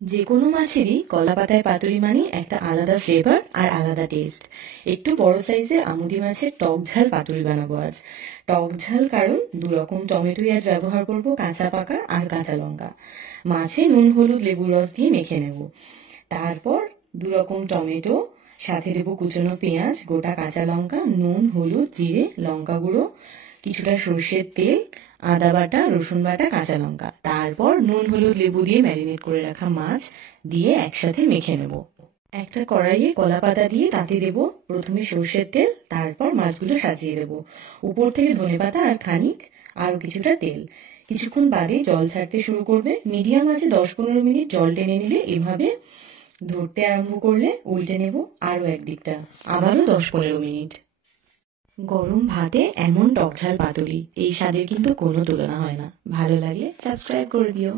যে কোনো মাছেরই কলাপাতায় পাতুরি মানে একটা আলাদা ফ্লেভার আর আলাদা টেস্ট। একটু বড় সাইজের আমুদি মাছের টক ঝাল পাতুরি বানাবো আজ। টক ঝাল কারণ দুরকম টমেটোই আজ ব্যবহার করব, কাঁচা পাকা আর কাঁচা লঙ্কা। মাছে নুন হলুদ লেবুর রস দিয়ে মেখে নেব। তারপর দুরকম টমেটো, সাথে দেবো কুচনো পেঁয়াজ, গোটা কাঁচা লঙ্কা, নুন হলুদ জিরে লঙ্কা গুঁড়ো, কিছুটা সর্ষের তেল, আদা বাটা রসুন বাটা কাঁচা লঙ্কা। তারপর নুন হলুদ লেবু দিয়ে ম্যারিনেট করে রাখা মাছ দিয়ে একসাথে মেখে নেব। একটা কড়াইয়ে কলা পাতা দিয়ে তাতে দেব প্রথমে সর্ষের তেল, তারপর মাছগুলো সাজিয়ে দেব। উপর থেকে ধনেপাতা আর খানিক আরও কিছুটা তেল। কিছুক্ষণ বাদে জল ছাড়তে শুরু করবে। মিডিয়াম আছে 10-15 মিনিট জল টেনে নিলে এভাবে ধরতে আরম্ভ করলে উল্টে নেব আরও একদিকটা, আবারও 10-15 মিনিট। গরম ভাতে এমন টকঝাল পাতুরি, এই স্বাদের কিন্তু কোনো তুলনা হয় না। ভালো লাগলে সাবস্ক্রাইব করে দিও।